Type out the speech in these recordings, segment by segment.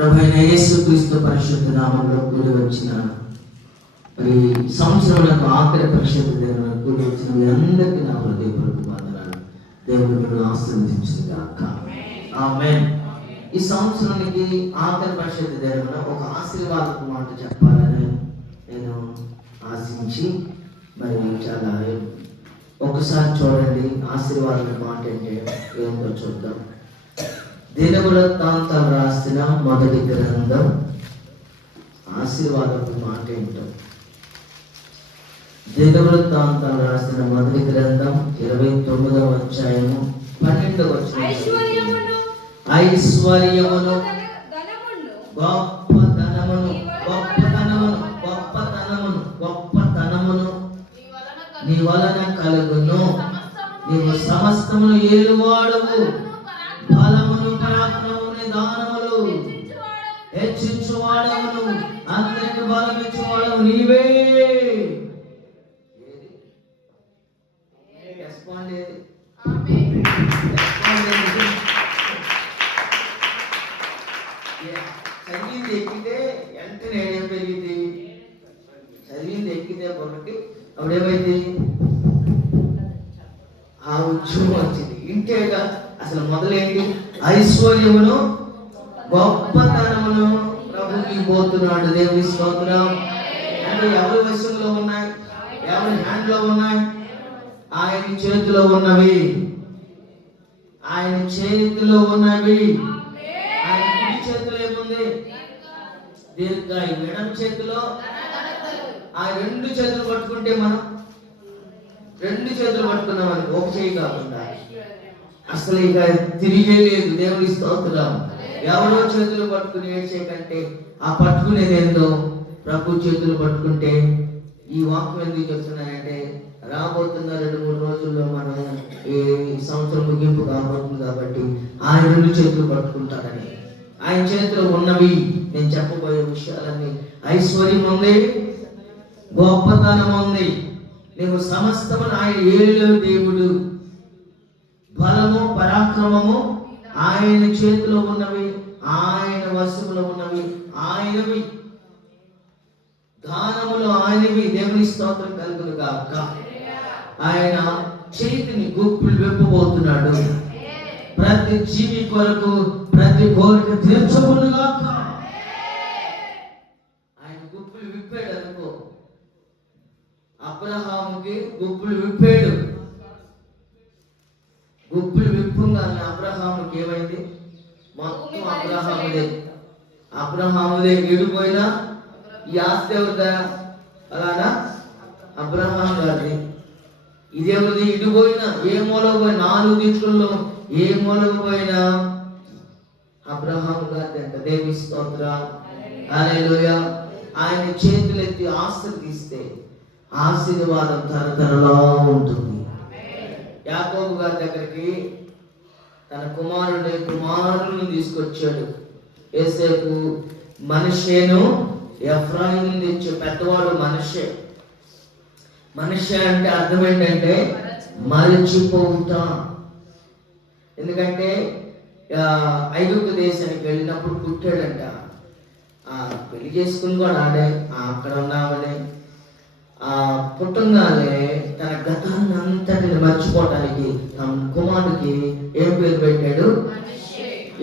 ప్రభువైన యేసుక్రీస్తు పరిశుద్ధ నామములో కూడి వచ్చిన మరి సంవత్సరములకు ఆఖరి పరిశుద్ధ దేవుని కూడి వచ్చిన మీ అందరికీ నా హృదయపూర్వక వందనాలు. దేవుడు మిమ్మల్ని ఆశీర్వదించును గాక. ఆమేన్. ఈ సంవత్సరానికి ఆఖరి పరిశుద్ధ దేవుని ఒక ఆశీర్వాదపు మాట చెప్పాలని నేను ఆశించి మరి చాలా ఒకసారి చూడండి ఆశీర్వాదపు మాట అంటే ఏంటో చూద్దాం. దినవృత్తాంతాలు రాసిన మొదటి గ్రంథం ఆశీర్వాదపు మాట ఏంటో. దినవృత్తాంతాలు రాసిన మొదటి గ్రంథం 29వ అధ్యాయము 12వ వచనం. ఐశ్వర్యమును గొప్పతనమును నీ వలన కలుగును. నీవు సమస్తమును ఏలువాడవు. బలమును పరాక్రమము నిదానములు హెచ్చించువాడవును. అందరికి బలమిచ్చువాడవు నీవే. చదివింది ఎక్కితే వెంటనే ఏం పెరిగింది? చదివింది ఎక్కితే ఒకటి అప్పుడేమైంది? ఆ ఉద్యోగం వచ్చింది. ఇంకేగా అసలు మొదలైంది ఐశ్వర్యమును గొప్పతనమును ప్రభుకి పోతున్నాడు. దేవుని స్తోత్రం. అంటే ఎవరి వశంలో ఉన్నాయి? ఎవరి హ్యాండ్ లో ఉన్నాయి? ఆయన చేతిలో ఉన్నవి. ఆయన చేతిలో ఉన్నవి. ఆయన కుడి చేతిలో ఏముంది? దీర్ఘాయు. ఎడమ చేతిలో ఆ రెండు చేతులు పట్టుకుంటే మనం రెండు చేతులు పట్టుకున్నామని ఒక చేయి కాకుండా అసలు ఇక తిరిగే లేదు. దేవుని స్తోత్రం. ఎవరో చేతులు పట్టుకుని ఏడ్చే కంటే ఆ పట్టుకునేది ఏంటో ప్రభు చేతులు పట్టుకుంటే. ఈ వాక్యం ఎందుకు చెప్తున్నానంటే రాబోతున్న 2-3 రోజుల్లో మనం ఈ సంవత్సరం ముగింపు కాబోతుంది కాబట్టి ఆయన రెండు చేతులు పట్టుకుంటాడని. ఆయన చేతిలో ఉన్నవి నేను చెప్పబోయే విషయాలన్నీ ఐశ్వర్యం ఉంది, గొప్పతనం ఉంది. నీవు సమస్తమును ఆయన ఏలు దేవుడు. బలము పరాక్రమము ఆయన చేతిలో ఉన్నవి, ఆయన వశములో ఉన్నవి, ఆయనవి. దానములు ఆయనవి. దేవుని స్తోత్రం కలుగును గాక. ఆయన చేతిని గుప్పులు విప్పబోతున్నాడు. ప్రతి జీవి కొరకు ప్రతి కోరిక తీర్చబడును గాక. ఆయన గుప్పులు విప్పాడు అనుకో. అబ్రహాముకి గుప్పులు విప్పాడు. గుప్పులు విప్పగానే అబ్రహాముకి ఏమైంది? మొత్తం అబ్రహాముదే ఎడిపోయినా ఈ ఆస్తి ఎవరిదా? అలానా అబ్రహాం గారిది. ఇదేమిది? ఇడిపోయినా ఏ మూలకు పోయినా 4 దిక్కుల్లో ఏ మూలకు పోయినా అబ్రహాం గారిది అంట. దేవుని స్తోత్రం. హల్లెలూయా. ఆయన చేతులెత్తి ఆశీర్వదిస్తే ఆశీర్వాదం తరతరలా ఉంటుంది. యాకోబు గారి దగ్గరికి తన కుమారులను తీసుకొచ్చాడు. యోసేపు మనష్షేను ఎఫ్రాయిము తెచ్చి పెద్దవాడు మనష్షే. మనష్షే అంటే అర్థం ఏంటంటే మరచిపోవుట. ఎందుకంటే ఐగుప్తు దేశానికి వెళ్ళినప్పుడు పుట్టాడంట. పెళ్లి చేసుకుని కూడా ఆడే అక్కడ ఉన్నామని పుట్టంగానే తన గతాన్ని అంతటిని మర్చిపోవటానికి తన కుమారుడికి ఏం పేరు పెట్టాడు?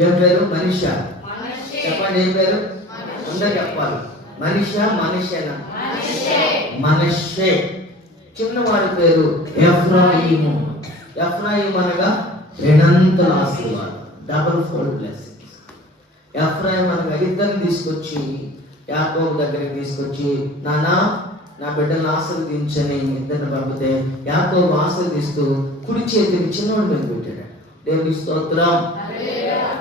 ఏం పేరు? మనష్షే. చెప్పండి ఏం పేరు? అందరూ చెప్పాలి. మనష్షే. చిన్నవాడి పేరు ఎఫ్రాయిము. ఎఫ్రాయిము అనగా రెండంతల ఆశీర్వాదం, డబుల్ ఫోల్డ్ బ్లెస్సింగ్స్. ఎఫ్రాయిము అనగా ఇద్దరిని తీసుకొచ్చి యాకోబు దగ్గరికి తీసుకొచ్చి నానా నా బిడ్డను ఆశీర్వదించని ఇద్దరిని పంపితే యాకోబు ఆశీర్వదిస్తూ కుడి చేతిని చిన్నవాడి మీద పెట్టాడు. దేవుని స్తోత్రం.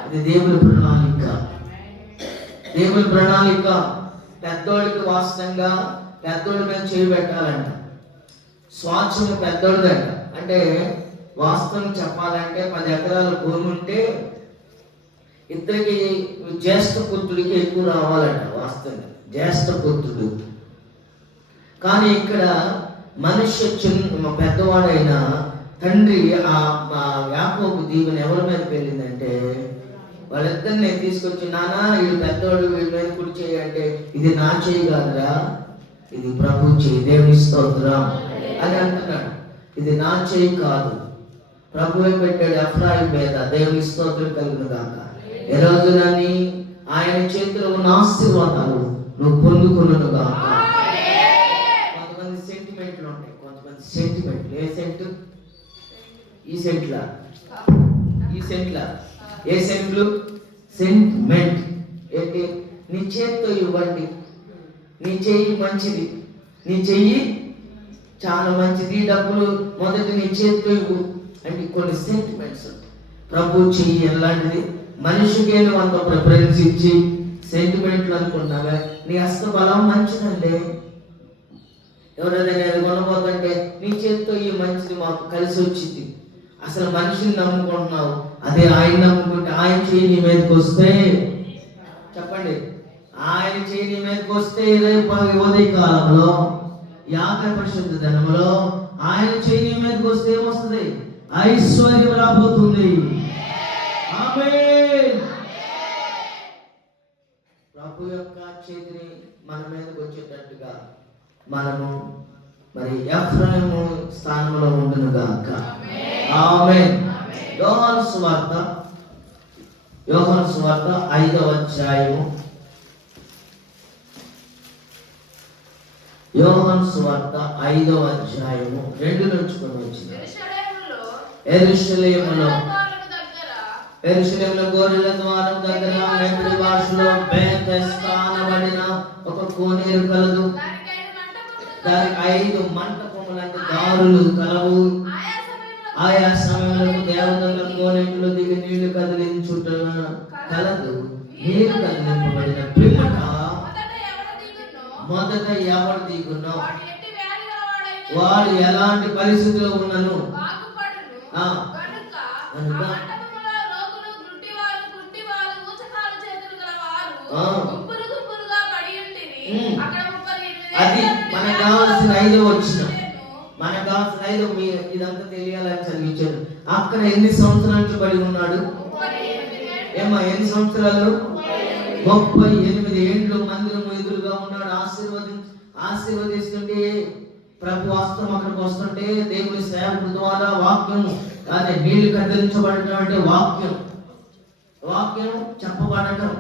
ఇది దేవుని ప్రణాళిక. దేవుని ప్రణాళిక. పెద్దోడికి వాస్తవంగా పెద్దోడి మీద చేయి పెట్టాలంట. స్వాచ్ఛము పెద్దోడిదంట. అంటే వాస్తవం చెప్పాలంటే 10 ఎకరాల భూమి ఉంటే ఇద్దరికి జ్యేష్ఠ పుత్రుడికి ఎక్కువ రావాలంట. వాస్తవంగా జ్యేష్ఠ పుత్రుడు. కానీ ఇక్కడ మనిషి పెద్దవాడైన తండ్రి ఆ యాకోబు దీవెన ఎవరి మీదకి వెళ్ళిందంటే వాళ్ళిద్దరు నేను తీసుకొచ్చి, నానా వీడు పెద్దవాడు, వీడి మీద కుడి చేయి అంటే, ఇది నా చేయి కాదురా, ఇది ప్రభు చేయి, దేవుని స్తోత్రం అని అంటున్నాడు. ఇది నా చేయి కాదు, ప్రభువే పెట్టాడు ఎఫ్రాయిం మీద. దేవుని స్తోత్రం కలుగును గాక. ఈ రోజున ఆయన చేతిలో ఉన్న ఆశీర్వాదాలు నువ్వు పొందుకున్నాను గాక. కొంతమంది సెంటిమెంట్లు ఉంటాయి, కొంతమంది సెంటిమెంట్లు. ఏ సెంట్? ఈ సెంట్లా, ఈ సెంట్లా, ఏ సెంట్లు? సెంటిమెంట్. ఏంటి? నీ చేతితో ఇవ్వండి, నీ చెయ్యి మంచిది, నీ చెయ్యి చాలా మంచిది, డబ్బులు మొదటి నీ చేతితో ఇవ్వు అంటే కొన్ని సెంటిమెంట్స్. ప్రభు చెయ్యి ఎలాంటిది? మనిషికే నువ్వు అంత ప్రిఫరెన్స్ ఇచ్చి సెంటిమెంట్లు అనుకున్నావే, నీ హస్తబలం మంచిదండి. ఎవరైనా నేను కొనబోతుంటే నీ చేతితో ఈ మంచిది మాకు కలిసి వచ్చింది. అసలు మనిషిని నమ్ముకుంటున్నావు, అదే ఆయన నమ్ముకుంటే ఆయన చేయి నీ మీదకి వస్తే, చెప్పండి, ఆయన చేయి నీ మీదకి వస్తే రేపు ఉదయ కాలంలో యాభై పరిశుద్ధ దినములో ఆయన చేయి నీ మీదకి వస్తే ఏమొస్తుంది? ఐశ్వర్యం రాబోతుంది. ఆమేన్. ప్రభు యొక్క చేతిని మన మీదకి వచ్చేటట్టుగా మనము మరి ఎఫ్రాయిము స్థానంలో ఉండును గాక. ఆమేన్. యోహాను సువార్త 5వ అధ్యాయము, యోహాను సువార్త 5వ అధ్యాయము 2 నుంచి వచ్చింది. యెరూషలేములో గొర్రెల ద్వారం దగ్గర హెబ్రీ భాషలో బేతెస్దా అనబడిన ఒక కోనేరు కలదు. దానికి 5 మంటపములంటే దారులు కలవు. ఆయా సమయంలో దేవతల కోనేటిలో దిగి నీళ్లు కదిలించుట కలదు. నీరు కదిలింపబడిన పిమ్మట మొదట ఎవడు దిగునో వాడు ఎలాంటి పరిస్థితిలో ఉన్నను అది మనకు కావాల్సిన 5వ వచనం. మనకు కావాల్సిన 5 ఇదంతా తెలియాలని చదివించాడు. అక్కడ ఎన్ని సంవత్సరాల నుంచి పడి ఉన్నాడు? ఏమా ఎన్ని సంవత్సరాలు? 38 ఏండ్లు మందిరం ఎదురుగా ఉన్నాడు. ఆశీర్వదిస్తుంటే ప్రభు వాస్తవం అక్కడికి వస్తుంటే దేవుని సేవకుల ద్వారా వాక్యం, అదే నీళ్లు కత్తిరించబడటం, వాక్యం చెప్పబడటం,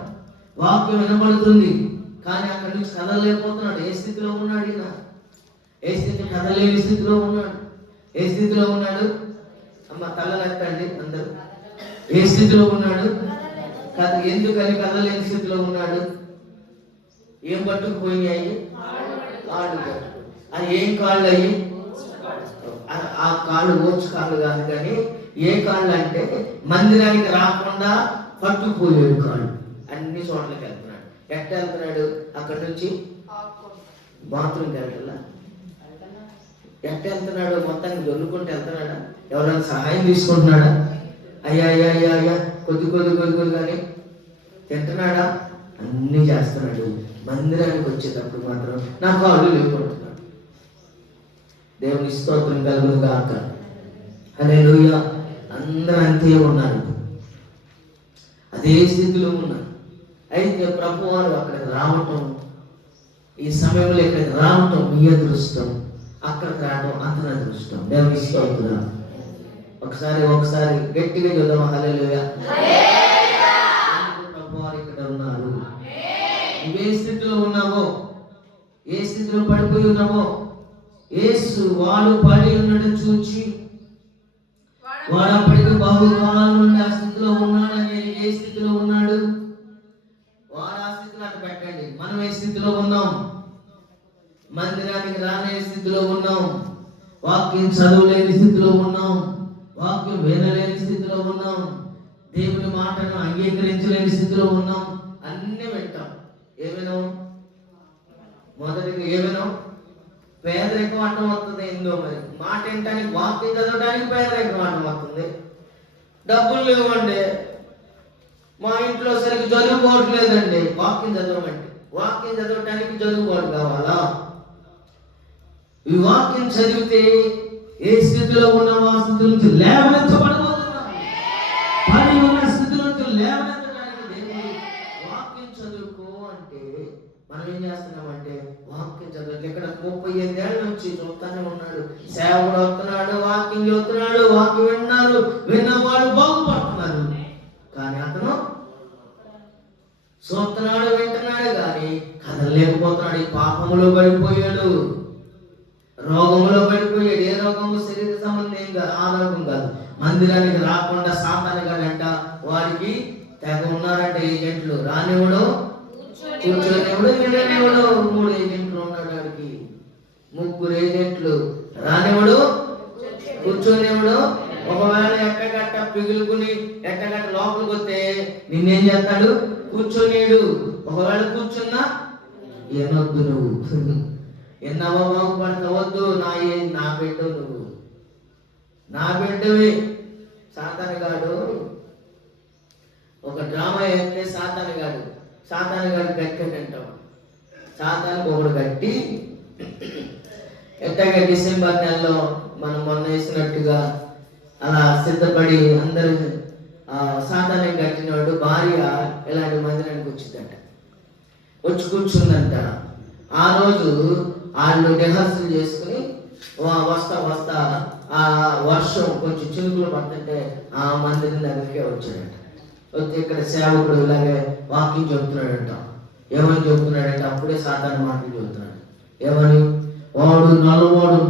వాక్యం వినబడుతుంది. కానీ అక్కడి నుంచి కదలలేకపోతున్నాడు. ఏ స్థితిలో ఉన్నాడు ఈయన? ఏ స్థితి? కదలేని స్థితిలో ఉన్నాడు. ఏ స్థితిలో ఉన్నాడు? అమ్మ తల్లెత్తండి అందరూ. ఏ స్థితిలో ఉన్నాడు? ఎందుకని కదలేని స్థితిలో ఉన్నాడు? ఏం పట్టుకుపోయినాయి? కాళ్ళు పట్టుకు. అది ఏం కాళ్ళు అయ్యి? ఆ కాళ్ళు ఓచు కాళ్ళు కాదు, కానీ ఏ కాళ్ళు అంటే మందిరానికి రాకుండా పట్టుకుపోయేవి కాళ్ళు. అన్ని చోట్లకి వెళ్తున్నాడు. ఎట్ట వెళ్తున్నాడు? అక్కడి నుంచి బాత్రూమ్కి వెళ్తున్నా. ఎట్ట వెళ్తున్నాడు? మొత్తానికి దొరుకుంటూ వెళ్తున్నాడా? ఎవరైనా సహాయం తీసుకుంటున్నాడా? అయ్యా కొద్ది కానీ తింటున్నాడా? అన్ని చేస్తున్నాడు. మందిరానికి వచ్చేటప్పుడు మాత్రం నా కాళ్ళు లేకుంటున్నాడు. దేవుని స్తోత్రం కలుగును గాక. హల్లెలూయా. అందరూ అంతే ఉన్నారు, అదే స్థితిలో ఉన్నారు. అయితే ప్రభు వారు అక్కడికి రావటం, ఈ సమయంలో ఇక్కడికి రావటం మీ అదృష్టం, అక్కడికి రావటం అతని అదృష్టం. దేవుని స్తోత్రం. ఒకసారి గట్టిగా చూద్దాం. హల్లెలూయా. ప్రభు వారు ఇక్కడ ఉన్నారు. నువ్వే స్థితిలో ఉన్నావో, ఏ స్థితిలో పడిపోయి ఉన్నావో, యేసు వాడు పడి ఉన్నాడు చూచి వాడు అప్పటికి బహుకాలం నుండి ఆ స్థితిలో ఉన్నాడని. ఏ స్థితిలో ఉన్నాడు? వాడు ఆ స్థితిలో అట్టు పెట్టండి. మనం ఏ స్థితిలో ఉన్నాం? మందిరానికి రానే స్థితిలో ఉన్నాం. వాక్యం చదవలేని స్థితిలో ఉన్నాం. వాక్యం వినలేని స్థితిలో ఉన్నాం. దేవుని మాటను అంగీకరించలేని స్థితిలో ఉన్నాం. అన్ని వింటాం. ఏమైనా మొదటిగా ఏమైనా పేదరికం అడ్డం వస్తుంది. ఏందో మరి మాట వినటానికి, వాక్యం చదవడానికి పేదరికం అడ్డం వస్తుంది. డబ్బులు లేవండి, మా ఇంట్లో సరిగ్గా చదువుకోవట్లేదండి. వాక్యం చదవటానికి చదువుకోవడం కావాలా? ఈ వాక్యం చదివితే ఏ స్థితిలో ఉన్నామో ఆ స్థితి నుంచి లేవనెత్తబడబోతున్నాం. పడి ఉన్న స్థితి నుంచి లేవనెత్తడానికి మనం ఏం చేస్తున్నామంటే వాక్యం చదవట్లేదు. ఇక్కడ 38 ఏళ్ళ నుంచి చూస్తానే ఉన్నాడు, సేవకుడు వస్తున్నాడు, వాక్యం చెబుతున్నాడు, వాక్యం విన్నారు, విన్నవాడు బాగుపడుతున్నారు. కానీ అతను చూస్తున్నాడు, వింటున్నాడు, కానీ కదలలేకపోతున్నాడు. ఈ పాపములో పడిపోయాడు, రోగములో పడిపోయాడు. ఏ రోగము? శరీర సంబంధం కాదు, ఆ రోగం కాదు. మందిరానికి రాకుండా సాతానుగాడంట వాడికి తెగ ఉన్నారంట ఏజెంట్లు. రానివాడు, కూర్చొనివాడు, వెళ్ళనివాడు. 3 ఏజెంట్లు ఉన్నాడు వాడికి, 3 ఏజెంట్లు. రానివాడు, కూర్చొనివాడు. ఒకవేళ ఎట్టగట్ట పిగులుకుని ఎట్టగట్ట లోపలికి వస్తే నిన్నేం చేస్తాడు? కూర్చొనిడు. ఒకవేళ కూర్చున్నా ఏనొద్దు, నువ్వు ఎన్నవో బాగుపడతావద్దు, నా బిడ్డ, నువ్వు నా బిడ్డవి. సాతానుగాడు ఒక డ్రామా వేస్తే సాతానుగాడు కట్టాడంటాం. సాతానికి ఒకడు కట్టి ఎట్టగా డిసెంబర్ నెలలో మనం మొన్న వేసినట్టుగా అలా సిద్ధపడి అందరూ సాతానికి కట్టినవాడు భార్య ఇలాంటి మందిరానికి వచ్చిందంట, వచ్చి కూర్చుందంట. ఆ రోజు వాళ్ళు రిహార్సల్ చేసుకుని వస్తా ఆ వర్షం కొంచెం చినుకులు పడుతుంటే ఆ మందిరం దగ్గరికే వచ్చాడంట. వచ్చి ఇక్కడ సేవకుడు ఇలాగే వాకింగ్ చెబుతున్నాడంట. ఏమని చెబుతున్నాడంటే అప్పుడే సాతాను మాటలు చెబుతున్నాడు. ఏమని? వాడు నల్లవాడు,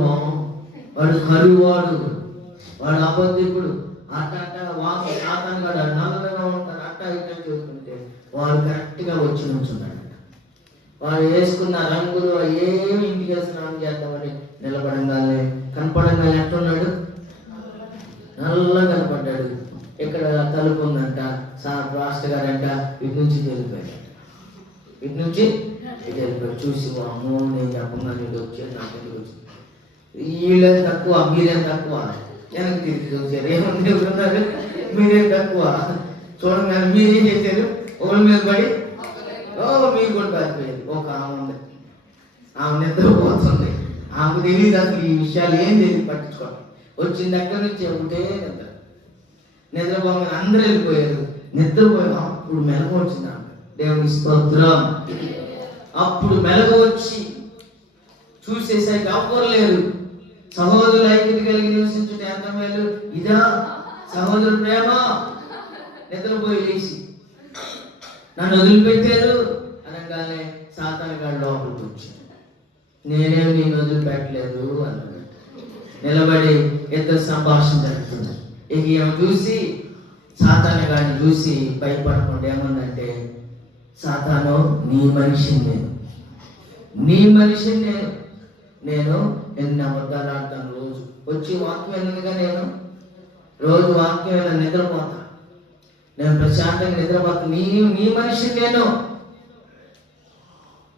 వాడు కరువాడు, వాడు అబద్ధికుడు, అట్ట వాకి సాతాను గాడు నల్లగా ఉంటారు, అట్ట ఇట్ట చెబుతుంటే వాడు కరెక్ట్గా వచ్చి నుంచున్నాడంట. వాడు వేసుకున్న రంగులు ఏమి ఇంటికి స్నానం చేద్దామని నిలబడంగానే కనపడంగానే ఎట్టున్నాడు? నల్లగా కనపడ్డాడు. ఇక్కడ తలుపు ఉందంట, పాస్టర్ గారంట ఇటు నుంచి వెళ్ళిపోయాడు, ఇటు నుంచి ఇటు వెళ్ళిపోయాడు. చూసి అమ్మో నేను చెప్పకుండా నీకు వచ్చాను, నాకు ఎందుకు వచ్చింది, వీళ్ళేం తక్కువ, మీరేం తక్కువ, వెనక్కి తిరిగి చూసారు. ఏమన్నా ఉన్నారు, మీరేం తక్కువ. చూడంగానే మీరేం చేశారు? ఒకరి మీద పడి మీరు కూడా పారిపోయారు. ఒక ఆమె ఉంది, ఆమె నిద్రపోతుంది, ఆమెకు తెలియదు అసలు ఈ విషయాలు ఏం తెలియదు, పట్టించుకోవడం. వచ్చిన దగ్గర నుంచి ఒకటే నిద్రపోగానే అందరూ వెళ్ళిపోయారు. నిద్రపోయారు. అప్పుడు మెలగ వచ్చింది ఆమె. దేవుని స్తోత్రం. అప్పుడు మెలగ వచ్చి చూసేసరికి ఎవ్వరు లేరు. సహోదరులు ఐక్యత కలిగి నివసించుట ఎంత మేలు, ఇదా సహోదరు ప్రేమ. నిద్రపోయి లేచి నన్ను వదిలిపెట్టారు అనగానే సాతానుగాడు లోపలికి వచ్చాడు. నేనేం నేను వదిలిపెట్టలేదు అన్నాడు. నిలబడి ఇద్దరు సంభాషణ జరుగుతుంది. ఇక ఏమో చూసి సాతానుగాడిని చూసి భయపడకుండా ఏమన్నంటే, సాతాను నీ మనిషిని నేను ఎన్ని అబద్ధాలు ఆడతాను. రోజు వచ్చి వాక్యం ఎందుకుగా నేను రోజు వాక్యం నిద్రపోతా, నేను ప్రశాంతంగా నిద్రపోతా.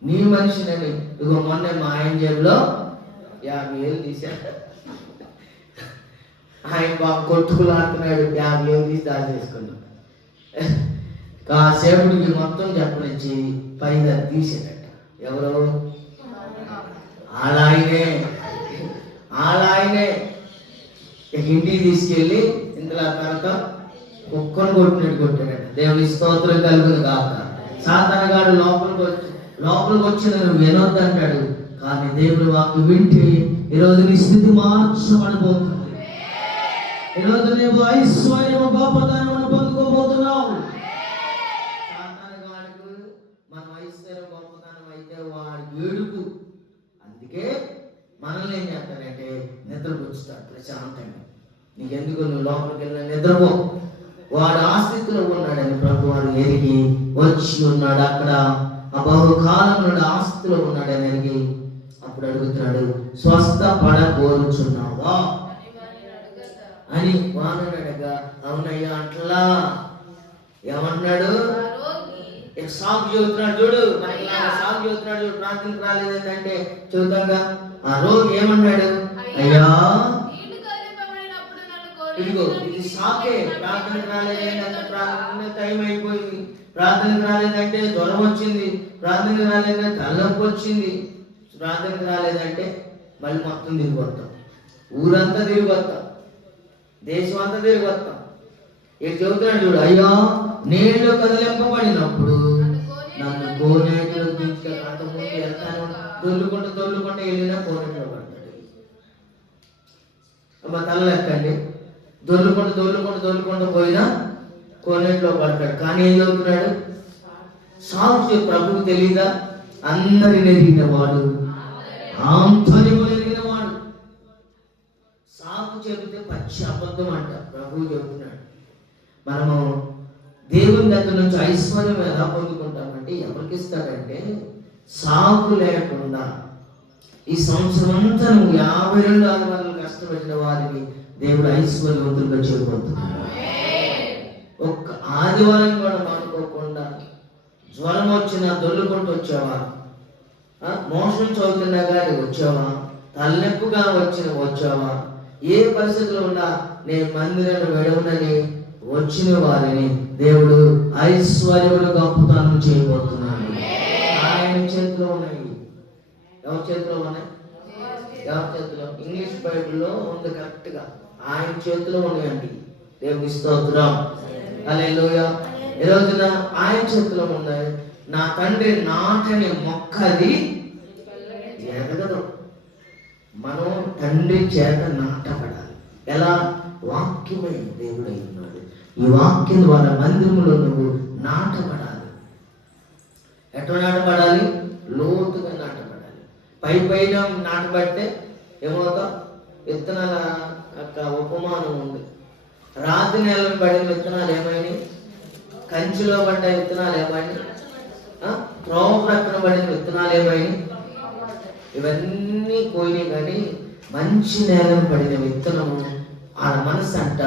నీ మనిషినని ఇదిగో మొన్న మా ఆయన జేబులో 50,000 తీశాడు. ఆయన బాబు కొట్టుకులాడుతున్నాడు, 50,000 తీసి దాచి చేసుకున్నాడు. కాసేపుడికి మొత్తం చెప్పనిచ్చి పైన తీసేదట. ఎవరు? ఆడాయనే ఇంటికి తీసుకెళ్ళి ఇందులో తర్వాత కుక్కను కొట్టినట్టు కొట్టాడట. దేవుని స్తోత్రం కలుగును కాక. సాతానుగాడు లోపలికి వచ్చిన నువ్వు వినొద్దంటాడు, కానీ దేవుని వాక్కు వింటే ఈరోజు నీ స్థితి మార్చబడిపోతుంది. ఈరోజు నీవు ఐశ్వర్యము గొప్పతనమును పొందుకోబోతున్నావు. సాతానుగాడికి మనం ఐశ్వర్యం గొప్పతనం అయితే వాడి ఏడుపు. అందుకే మనల్ని ఏం చేస్తాడంటే నిద్రపుచ్చుతాడు ప్రశాంతంగా. నీకెందుకు, నువ్వు లోపలికి వెళ్ళిన నిద్రపో. వాడు ఆ స్థితిలో ఉన్నాడని ప్రభు వాడు ఎరిగి వచ్చి ఉన్నాడు. అక్కడ ఆ బహుకాలం నుండి ఆ స్థితిలో ఉన్నాడని ఎరిగి అప్పుడు అడుగుతున్నాడు, స్వస్థపడగోరుచున్నావా అని వాడు అడగా, అవునయ్యా అంటలా. ఏమన్నాడు? సాగు చెబుతున్నాడు చూడు, సాగు చెబుతున్నాడు చూడు. ప్రార్థనకు రాలేదంటే చెబుతాగా. ఆ రోగి ఏమన్నాడు? అయ్యా ఇదిగో ఇది సాకే. ప్రార్థనకు రాలేదంటే ప్రార్థన టైం అయిపోయింది, ప్రార్థనకు రాలేదంటే జ్వరం వచ్చింది, ప్రార్థనకు రాలేదంటే తలనొప్పి వచ్చింది, ప్రార్థనకు రాలేదంటే మళ్ళీ మొత్తం తిరిగి వస్తాం, ఊరంతా తిరిగి వస్తాం, దేశం అంతా తిరిగి వస్తాం. ఇక చెబుతున్నాడు చూడు, అయ్యా నీళ్లు కదిలింపబడినప్పుడు నన్ను కోనేటిలో తీసుకెళ్ళి దొల్లుకుంటూ వెళ్ళినా కోనేట్లో పడతాడు. అమ్మ తల ఎక్కండి. దొల్లుకుంటూ పోయినా కోనేట్లో పడతాడు. కానీ ఏం చదువుతున్నాడు? సాగు ప్రభువు తెలీదా? అందరిని ఎరిగినవాడు, ఆంతర్యము ఎరిగినవాడు. సాగు చెబితే పచ్చి అబద్ధం అంట. ప్రభువు చెబుతున్నాడు. మనము దేవుని దగ్గర నుంచి ఐశ్వర్యం ఎలా పొందుకుంటామంటే ఎవరికి ఇస్తాడంటే, సాగు లేకుండా ఈ సంవత్సరం అంతా నువ్వు 52 ఆదివారాలు కష్టపడిన వారిని దేవుడు ఐశ్వర్యవంతులుగా చేయబోతున్నాడు. ఒక్క ఆదివారం కూడా మానుకోకుండా జ్వరం వచ్చినా దొల్లుకుంటూ వచ్చావా? మోషన్ చదువుతున్నా కానీ వచ్చావా? తలనొప్పిగా వచ్చావా? ఏ పరిస్థితుల్లో ఉన్నా నేను మందిరాన్ని విడవనని వచ్చిన వారిని దేవుడు ఐశ్వర్యములు గొప్పతనం చేయబోతున్నాడు. ఆయన చేతిలో ఉన్నాయి. ఎవరి చేతిలో ఉన్నాయి? ఎవరి చేతిలో? ఇంగ్లీష్ బైబిల్లో ఉంది కరెక్ట్గా. ఆయన చేతిలో ఉన్నాయండి. దేవుని స్తోత్రం. హల్లెలూయా. ఈ రోజున ఆయన చేతిలో ఉన్నాయి. నా తండ్రి నాటని మొక్కది ఎదగదు. మనం తండ్రి చేత నాటపడాలి. ఎలా? వాక్యమై దేవుడై ఉన్నాడు. ఈ వాక్యం ద్వారా మందిరములో నువ్వు నాటపడాలి. ఎట్లా నాటపడాలి? లోతుగా నాటపడాలి. పైన నాటపడితే ఏమవుతావు? విత్తనాల యొక్క ఉపమానం ఉంది. రాతి నేలను పడిన విత్తనాలు ఏమైనా, కంచిలో పడ్డ విత్తనాలు ఏమైనా, త్రోవ ప్రక్కన పడిన విత్తనాలు ఏమైనా, ఇవన్నీ పోయినాయి. కానీ మంచి నేలను పడిన విత్తనము ఆ మనసు అంట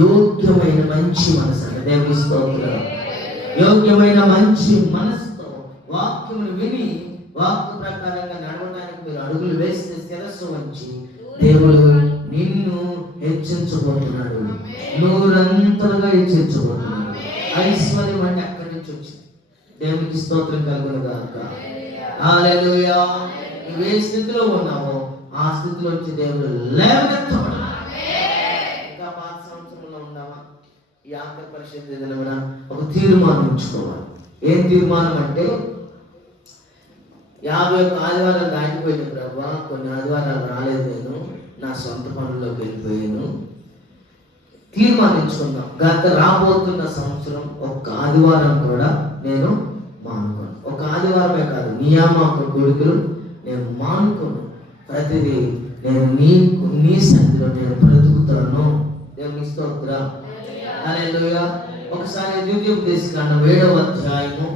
యోగ్యమైన మంచి మనసు అంట. దేవుని స్తోత్రం. యోగ్యమైన మంచి మనసుతో వాక్యమును విని వాక్య ప్రకారంగా నడవడానికి మీరు అడుగులు వేస్తే శిరస్సు వంచి దేవుడు నిన్ను హెచ్చించబోతున్నాడు. నూరంతలుగా హెచ్చించబోతున్నాడు. ఐశ్వర్యం అంటే అక్కడి నుంచి వచ్చింది. దేవునికి స్తోత్రం కలుగును గాక. హల్లెలూయా. నువ్వు ఏ స్థితిలో ఉన్నావో ఆ స్థితిలో వచ్చి దేవుడు లేవనెత్తబడాలి. ఇంకా పాత సంవత్సరంలో ఉన్నావా? ఈ ఆఖరి పరిస్థితి కూడా ఒక తీర్మానం ఉంచుకోవాలి. ఏం తీర్మానం అంటే, 51 ఆదివారాలు దాటిపోయిన ప్రభా, కొన్ని ఆదివారాలు రాలేదు, నేను నా సొంత పనుల్లోకి వెళ్ళిపోయాను. తీర్మానించుకుందాం, రాబోతున్న సంవత్సరం ఒక్క ఆదివారం కూడా నేను మానుకోను. ఒక ఆదివారమే కాదు, నియామక గుడికలు నేను మానుకోను. ప్రతిదీ నేను నీ సన్నిధిలో నేను బ్రతుకుతాను. దేవుని స్తోత్రం. హల్లెలూయా. ఒకసారి ద్వితీయోపదేశకాండం 7వ అధ్యాయము,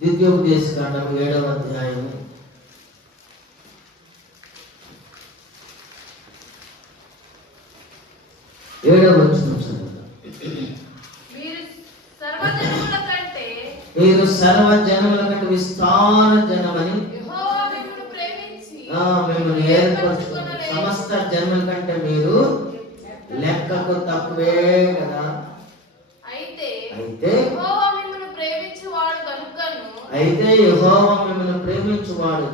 ద్వితీయోపదేశకాండం 7వ అధ్యాయము 7వ వచనం చదువుదాం. మీరు సర్వ జనముల కంటే విస్తార జనమని మిమ్మల్ని ఏర్పరచుకున్నారు. సమస్త జన్మల కంటే మీరు లెక్కకు తక్కువే కదా. అయితే యెహోవా మిమ్మల్ని ప్రేమించువాడు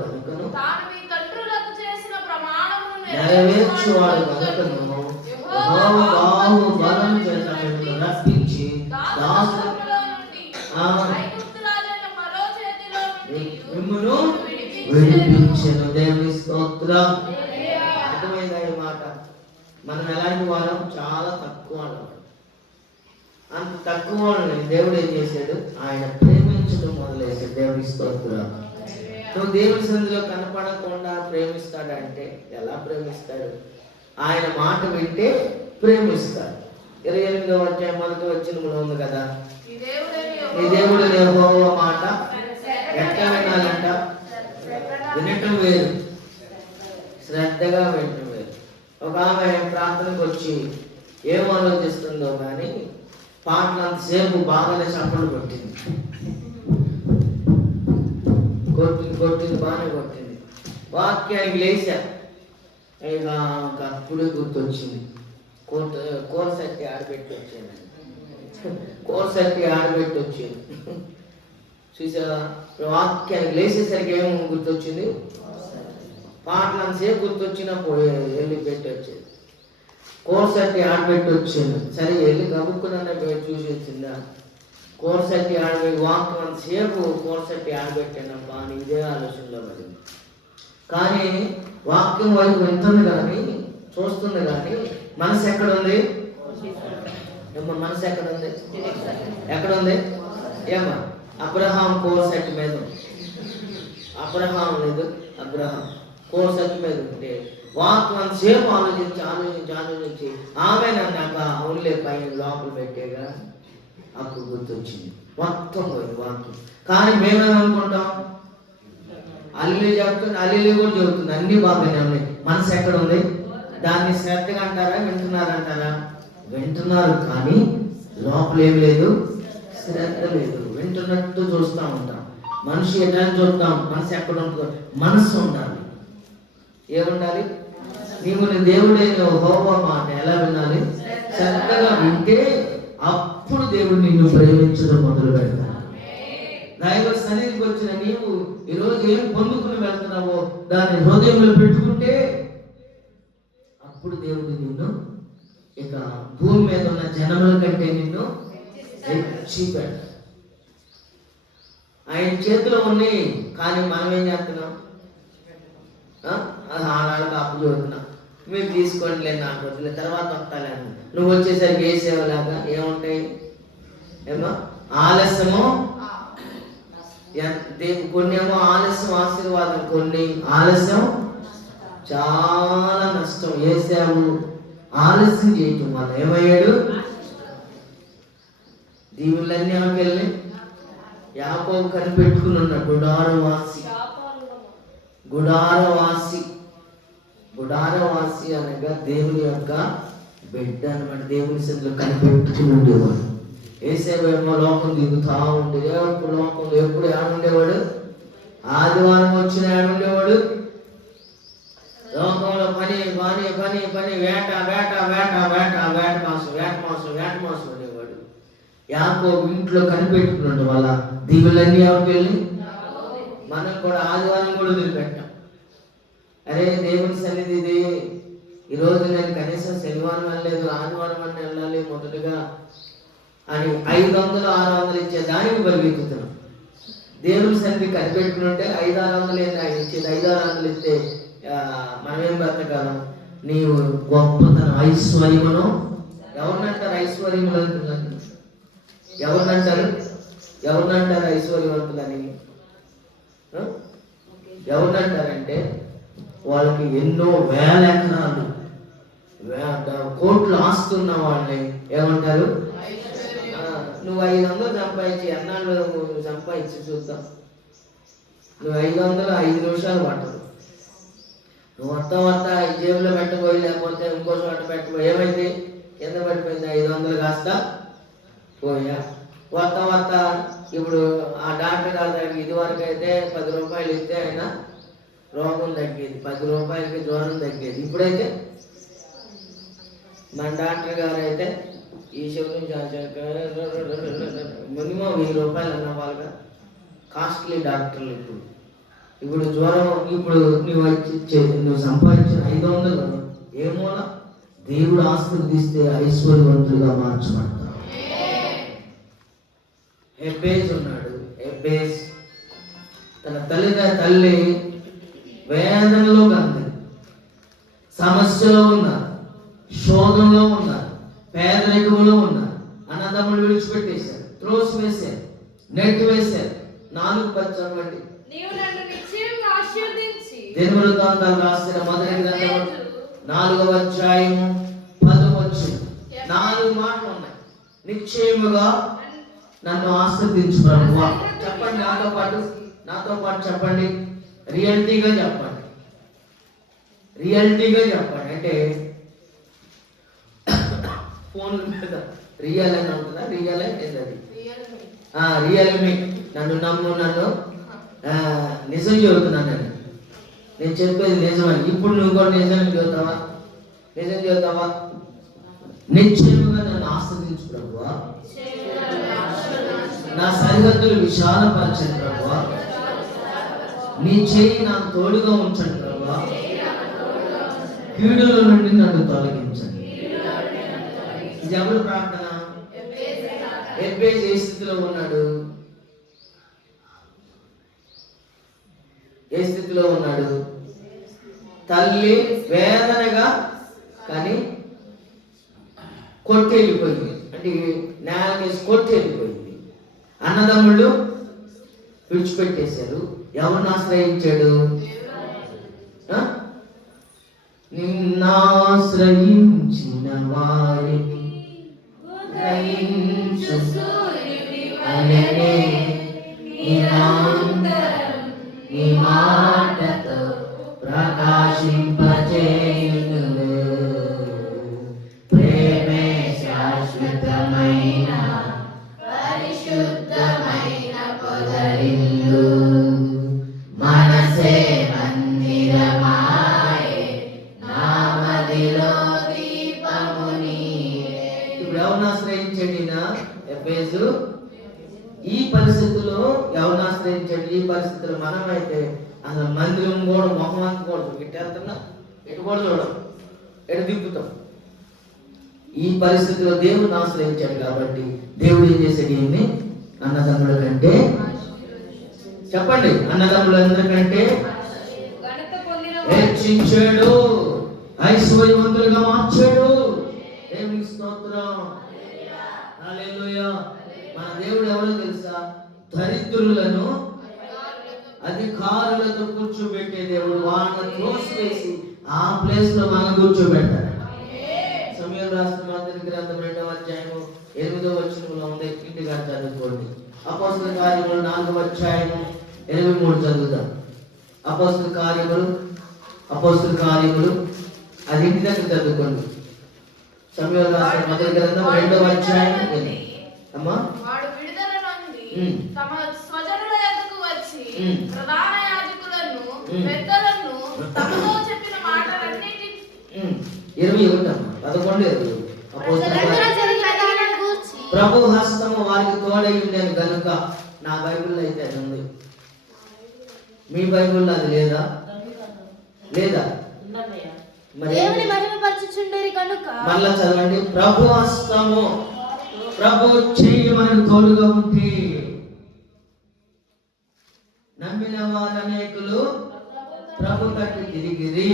కనుకను తాను మీ తండ్రులకు చేసిన ప్రమాణమును నెరవేర్చువాడు కనుకను యెహోవా బాహు బలం చేత మిమ్మల్ని రప్పించి దాసుల నుండి ఐగుప్తు రాజైన ఫరో చేతిలో నుండి మిమ్మల్ని విడిపించెను. దేవుని స్తోత్రం. అర్థమైందా ఈ మాట? మనం ఎలాంటి వారం? చాలా తక్కువ అన్నమాట. అంత తక్కువ వాళ్ళని దేవుడు ఏం చేశాడు? ఆయన ప్రేమించడం మొదలెట్టాడు. దేవుని స్తోత్రం. నువ్వు దేవుని సన్నిధిలో కనపడకుండా ప్రేమిస్తాడంటే ఎలా ప్రేమిస్తాడు? ఆయన మాట వింటే ప్రేమిస్తాడు. 28వ అధ్యాయం 1వ వచనంలో ఉంది కదా, నీ దేవుడు యెహోవా మాట ఎట్లా వినాలంట? వినటం వేరు, శ్రద్ధగా వినటం వేరు. ఒక ఆమె ప్రార్థనకు వచ్చి ఏం ఆలోచిస్తుందో కానీ పాటలు అంతసేపు బాగానే చప్పలు కొట్టింది, బాగానే కొట్టింది. వాక్యానికి లేచా, ఇక అప్పుడే గుర్తొచ్చింది, కోరసట్టి ఆడబెట్టి వచ్చాను, కోరసట్టి ఆడబెట్టి వచ్చాను. చూసావా? వాక్యానికి లేచేసరికి ఏమో గుర్తొచ్చింది, పాటలు అంతసేపు గుర్తొచ్చినా వెళ్ళి పెట్టి వచ్చేది. కోరసట్టి ఆడబెట్టి వచ్చాను. సరే వెళ్ళి కబుక్కునన్నా చూసి వచ్చిందా? కోరసట్టి ఆడబెట్టి వాక్యం అంతసేపు కోరసట్టి ఆడబెట్టాను. బాగా ఇదే ఆలోచనలో పడింది. కానీ వాక్యం వైపు వింటుంది కానీ, చూస్తుంది కానీ మనసు ఎక్కడ ఉంది? మనసు ఎక్కడ ఉంది? ఎక్కడ ఉంది? ఏమా అబ్రహాం కోసెట్ మీద, అబ్రహాం లేదు, అబ్రహాం కోసెట్ మీద ఉంటే వాక్యం అంతసేపు ఆలోచించి ఆమె నన్నాక అవునులే పైన లోపల పెట్టేగా అప్పుడు గుర్తొచ్చింది. మొత్తం పోయింది వాక్యం. కానీ మేమేమనుకుంటాం? అల్లి చెప్తుంది, అల్లి కూడా చెబుతుంది, అన్ని బాగానే ఉన్నాయి. మనసు ఎక్కడ ఉంది? దాన్ని శ్రద్ధగా అంటారా, వింటున్నారంటారా? వింటున్నారు కానీ లోపల ఏం లేదు, శ్రద్ధ లేదు. వింటున్నట్టు చూస్తూ ఉంటాం. మనిషి ఎట్లా చూస్తాం? మనసు ఎక్కడ ఉంటుందో మనసు ఉండాలి. ఏముండాలి? నీవు నీ దేవుడే యెహోవా మాట ఎలా వినాలి? శ్రద్ధగా వింటే అప్పుడు దేవుడు నిన్ను ప్రేమించడం మొదలు పెడతాడు. దైవ సన్నిధికి వచ్చిన నీవు ఈరోజు ఏం పొందుకుని వెళ్తున్నావో దాన్ని హృదయంలో పెట్టుకుంటే అప్పుడు దేవుడు నిన్ను ఇక భూమి మీద ఉన్న జనముల కంటే నిన్ను హెచ్చి పెడతాడు. ఆయన చేతిలో ఉన్నాయి కానీ మనం ఏం చేస్తున్నాం? ఆనాళ్ళకి అప్పు చూస్తున్నాం. మీరు తీసుకోండి లేదు, నాకు వద్దులే, తర్వాత వస్తాలే. నువ్వు వచ్చేసరికి వేసేవలాగా ఏముంటాయి? ఏమో ఆలస్యము, కొన్ని ఏమో ఆలస్యం ఆశీర్వాదం, కొన్ని ఆలస్యం చాలా నష్టం. వేసావు ఆలస్యం చేయటం వల్ల ఏమయ్యాడు? దీవులన్నీ ఆమెకెళ్ళి యాకోబు కనిపెట్టుకుని ఉన్న గుడారవాసి అనగా దేవుని యొక్క బిడ్డ అనమాట. దేవుని సన్నిధిలో కనిపెట్టుకుని ఉండేవాడు. ఏసేవేమో లోకం దిగుతా ఉండేది. ఎప్పుడు లోకంలో ఎప్పుడు ఏడుండేవాడు? ఆదివారం వచ్చిన ఏడుండేవాడు? లోకంలో పని పని పని పని, వేట వేట వేట వేట వేట మాసం ఉండేవాడు. యాకోబు ఇంట్లో కనిపెట్టుకున్నాడు వాళ్ళ దీవులన్నీ ఎవరికి వెళ్ళి. మనం కూడా ఆదివారం కూడా వదిలిపెట్టాం. అరే దేవుని సన్నిధి ఇది, ఈరోజు నేను కనీసం శనివారం వెళ్ళలేదు, ఆదివారం అని వెళ్ళాలి మొదటగా అని 500 600 ఇచ్చే దానికి పరిగెత్తుతున్నాం. దేవుని సన్నిధి కనిపెట్టుకుంటే 500 600 ఆయన ఇచ్చేది. 500 ఇస్తే మనమేం బ్రతకాలం? నీవు గొప్పతనం ఐశ్వర్యమును ఎవరినంటారు? ఐశ్వర్యములంటున్నాను. ఎవరినంటారు ఐశ్వర్యవంతులని? ఎవరినంటారంటే వాళ్ళకి ఎన్నో వేల ఎకరాలు కోట్లు ఆస్తున్న వాళ్ళని ఏమంటారు? నువ్వు 500 సంపాదించి ఎన్నాళ్ళు సంపాదించి చూద్దాం. నువ్వు 500 5 నిమిషాలు పట్టదు. నువ్వు వస్తా జేబులో పెట్టబోయి లేకపోతే ఇంకో చోట పెట్టబోయి ఏమైంది? కింద పడిపోయింది. 500 కాస్త పోయా. వస్తా ఇప్పుడు ఆ డాక్టర్ గారి దగ్గర ఇది వరకు అయితే 10 రూపాయలు ఇస్తే ఆయన రోగం తగ్గేది, 10 రూపాయలకి జ్వరం తగ్గేది. ఇప్పుడైతే మన డాక్టర్ గారు అయితే ఈ షో నుంచి మినిమం 1000 రూపాయలు అన్న వాళ్ళగా కాస్ట్లీ డాక్టర్లు. ఇప్పుడు జ్వరం, ఇప్పుడు నువ్వు సంపాదించిన 500 ఏమో దేవుడు ఆస్తులు తీస్తే ఐశ్వర్యవంతులుగా మార్చబడతావు. ఎబ్బేజ్ ఉన్నాడు. ఎబ్బేజ్ తన తల్లి వేదనలో ఉంది, సమస్యలో ఉన్నారు, శోధనలో ఉన్నారు, పేదరికంలో ఉన్నారు. అన్నదమ్ములు విడిచిపెట్టేశారు, త్రోసి వేశారు, నెట్ వేశారు. 4 పచ్చండి దినవృత్తాంతాలు రాసిన మొదటి గ్రంథం 4వ అధ్యాయము 10వ వచనం 4 మాటలు ఉన్నాయి. నిశ్చయముగా నన్ను ఆశ్రదించు ప్రభువా. చెప్పండి నాతో పాటు చెప్పండి. రియాలిటీగా చెప్పండి. అంటే ఫోన్ మీద రియల్ అని ఉంటుందా? రియల్ అంటే అది రియల్మీ. నన్ను నమ్ము, నన్ను నిజం చెబుతున్నాను. నేను చెప్పేది నిజమని. ఇప్పుడు నువ్వు కూడా నిజం చెబుతావా? నిశ్చయముగా నన్ను ఆశ్రదించు ప్రభువా. నా సరిహద్దులు విశాలపరచండి ప్రభువా. నీ చేయి నాకు తోడుగా ఉంచండి ప్రభువా. కీడుల నుండి నన్ను తొలగించండి. ఇది ఎవరు ప్రార్థన? ఎబ్బేజ్ ఏ స్థితిలో ఉన్నాడు? తల్లి వేదనగా కానీ కొట్టెళ్ళిపోయింది, అంటే నేలకేసి కొట్టెళ్ళిపోయింది. అన్నదమ్ముళ్ళు విడిచిపెట్టేశారు. ఎవరిని ఆశ్రయించాడు? నిన్నాశ్రయించిన వారిని నీ మాటతో ప్రకాశింపచేయును. ప్రేమే శాశ్వతమైన పరిశుద్ధమైన పొదరిల్లు, మనసే మందిరమాయే, నామదిలో దీపము నీవే. ఇప్పుడు ఎవరిని ఆశ్రయించండి? ఎఫెసు ఈ పరిస్థితుల్లో ఎవరిని ఆశ్రయించండి? ఈ పరిస్థితుల్లో మనమైతే అసలు మందిరం కూడా మొహం అనుకోవడం, ఇటు వెళ్తున్నా ఎటు కూడా చూడం, ఎటు దిప్పుతాం. ఈ పరిస్థితిలో దేవుడిని ఆశ్రయించాడు కాబట్టి దేవుడు ఏం చేశాడు? ఈయన్ని అన్నదమ్ముల కంటే, చెప్పండి, అన్నదమ్ములందరికంటే హెచ్చించాడు, ఐశ్వర్యవంతులుగా మార్చాడు. దేవునికి స్తోత్రం, హల్లెలూయా. మన దేవుడు ఎవరో తెలుసా? దరిద్రులను అధికారులతో కూర్చోబెట్టే దేవుడు. వాళ్ళని త్రోసివేసి ఆ ప్లేస్ లో మనం కూర్చోబెట్టాడు. సమయం రాసిన మొదటి గ్రంథం 2వ అధ్యాయము 8వ వచనంలో ఉంది, ఇంటిగా చదువుకోండి. అపోస్తల కార్యములు 4వ అధ్యాయము 23 చదువుతాం. అపోస్తల కార్యములు అది ఇంటి దగ్గర చదువుకోండి. సమయం రాసిన మొదటి గ్రంథం 2వ అధ్యాయం. అమ్మా, తమ స్వజనుల యొద్దకు వచ్చి ప్రధాన యాజకులను పెద్దలను తమతో చెప్పిన మాటలన్నిటి 11 ప్రభు హస్తము వారికి తోడై ఉండేది గనుక. నా బైబిల్లో అయితే అది ఉంది, మీ బైబిల్లో అది లేదా? మళ్ళా చదవండి. ప్రభు హస్తము, ప్రభు చెయ్యి మనకు తోడుగా ఉంటే నమ్మిన వారు అనేకులు ప్రభు తట్టు తిరిగిరి.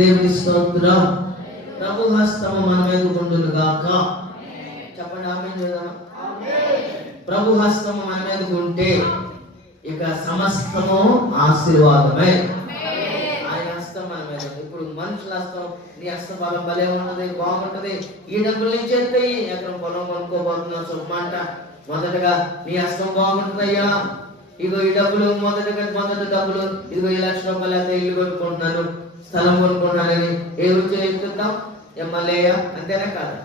దేవుని స్తోత్రం. ప్రభు హస్తము మన మీద ఉండును గాక. చెప్పండి, ఆమేన్ చేద్దామా? ప్రభు హస్తము మన మీద ఉంటే ఇక సమస్తము ఆశీర్వాదమే. ఆయన హస్తం మన మీద. ఇప్పుడు మనుషుల హస్తం, నీ హస్త బలం భలే ఉంటది, బాగుంటది, ఈ డబ్బులు నుంచి ఎత్తాయి, ఎక్కడ పొలం కొనుక్కోబోతున్నావు సుఖమంట. మొదటగా నీ హస్తం బాగుంటుందయ్యా, ఇగో ఈ డబ్బులు మొదటి డబ్బులు, ఇదిగో 1,00,000 రూపాయలు అయితే ఇల్లు కొనుక్కుంటున్నాను, స్థలం కొనుక్కుంటున్నానని ఏ రుచి చెప్తున్నాం? ఎమ్మెల్యే అంతేనా కాదా?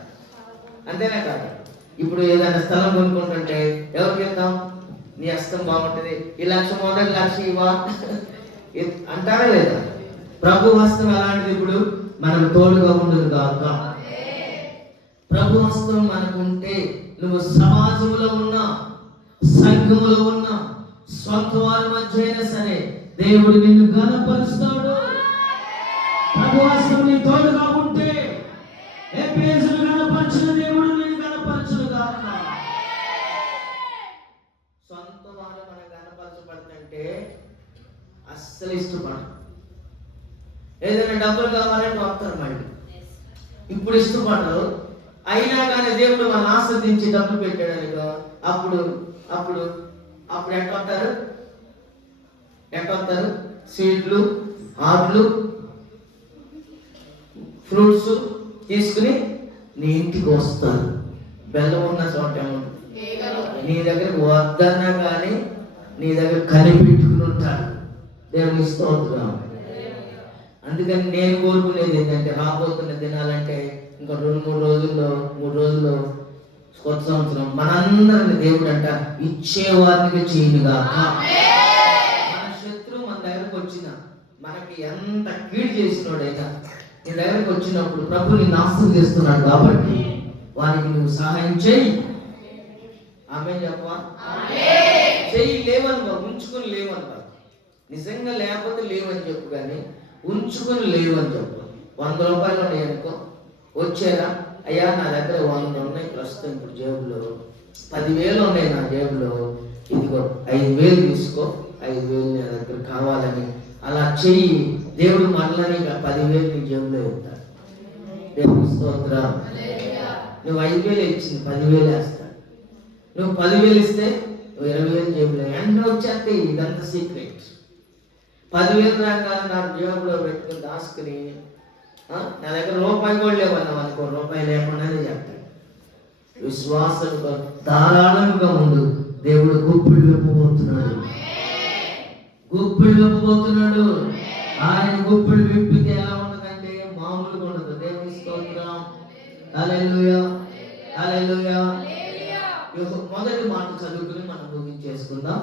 ఇప్పుడు ఏదైనా స్థలం కొనుక్కుంటుంటే ఎవరికి చెప్తాం? నీ హస్తం బాగుంటుంది, ఈ 1,00,000 మొదటి 1,00,000 ఇవ్వా అంటారా లేదా? ప్రభు హస్తం ఎలాంటిది? ఇప్పుడు మనకు తోడుగా ఉండదు కాక. ప్రభు హస్తం మనకుంటే నువ్వు సమాజంలో ఉన్నా, సంఘములో ఉన్నా, స్వంత వారి మధ్య అయినా సరే దేవుడు నిన్ను ఘనపరుస్తాడు. ప్రభు హస్తం నీ తోడుగా ఉంటే ఎఫెసును ఘనపరచిన దేవుడు నిన్ను ఘనపరచును గాక. సొంత వారు మన ఘనపరచబడుతుంటే అస్సలు ఇష్టపడ. ఏదైనా డబ్బులు కావాలంటే వస్తారు మళ్ళీ, ఇప్పుడు ఇష్టపడరు. అయినా కానీ దేవుడు మన ఆస్వాదించి డబ్బులు పెట్టాడనుకో, అప్పుడు ఎట్టొస్తారు? స్వీట్లు, ఆర్లు, ఫ్రూట్స్ తీసుకుని నీ ఇంటికి వస్తారు. బెల్లం ఉన్న చోట నీ దగ్గరకు వద్దన్నా కానీ నీ దగ్గర కనిపెట్టుకుని ఉంటారు. దేవుని స్తోత్రం. అందుకని నేను కోరుకునేది ఏంటంటే, రాబోతున్న దినాలంటే ఇంకా 2-3 రోజుల్లో కొత్త సంవత్సరం, మనందరిని దేవుడు అంట ఇచ్చేవారికి చేయనుగాక. మన శత్రువు మన దగ్గరకు వచ్చిన, మనకి ఎంత కీడు చేసినోడైనా నీ దగ్గరకు వచ్చినప్పుడు ప్రభు నిన్ను నాశనం చేస్తున్నాడు కాబట్టి వారికి నువ్వు సహాయం చేయి. ఆమేన్ చెప్పవా? చెయ్యి. లేవనుకో, ఉంచుకుని లేవనుకో. నిజంగా లేకపోతే లేవని చెప్పు, కానీ ఉంచుకుని లేవని చెప్పు. 100 రూపాయలు ఉన్నాయి అనుకో, వచ్చారా? అయ్యా నా దగ్గర 100 ఉన్నాయి ప్రస్తుతం, ఇప్పుడు జేబులో 10,000 ఉన్నాయి నా జేబులో, ఇదిగో 5,000 తీసుకో, 5,000 నా దగ్గర కావాలని అలా చెయ్యి, దేవుడు మనల్ని 10,000 నీ జేబులో ఇస్తాడు. దేవుని స్తోత్రం. నువ్వు 5,000 ఇచ్చింది 10,000 వేస్తాడు. నువ్వు 10,000 ఇస్తే నువ్వు 20,000 జేబులో ఎండ వచ్చేస్తే. ఇదంతా సీక్రెట్. 10,000 రాగానే నా జేబులో పెట్టుకుని దాచుకుని నా దగ్గర రూపాయి కూడా లేవన్నావు అనుకో, రూపాయి లేకుండానే చెప్తాడు. విశ్వాసంతో ధారాళంగా ఉండు. దేవుడు గుప్పిళ్ళు విప్పబోతున్నాడు. గుప్పిళ్ళు విప్పబోతున్నాడు. ఆయన గుప్పిళ్ళు విప్పితే ఎలా ఉండదంటే మామూలుగా ఉండదు. దేవుని స్తోత్రం. హల్లెలూయా, హల్లెలూయా. మొదటి మాట చదువుకుని మనం ముగించేసుకుందాం.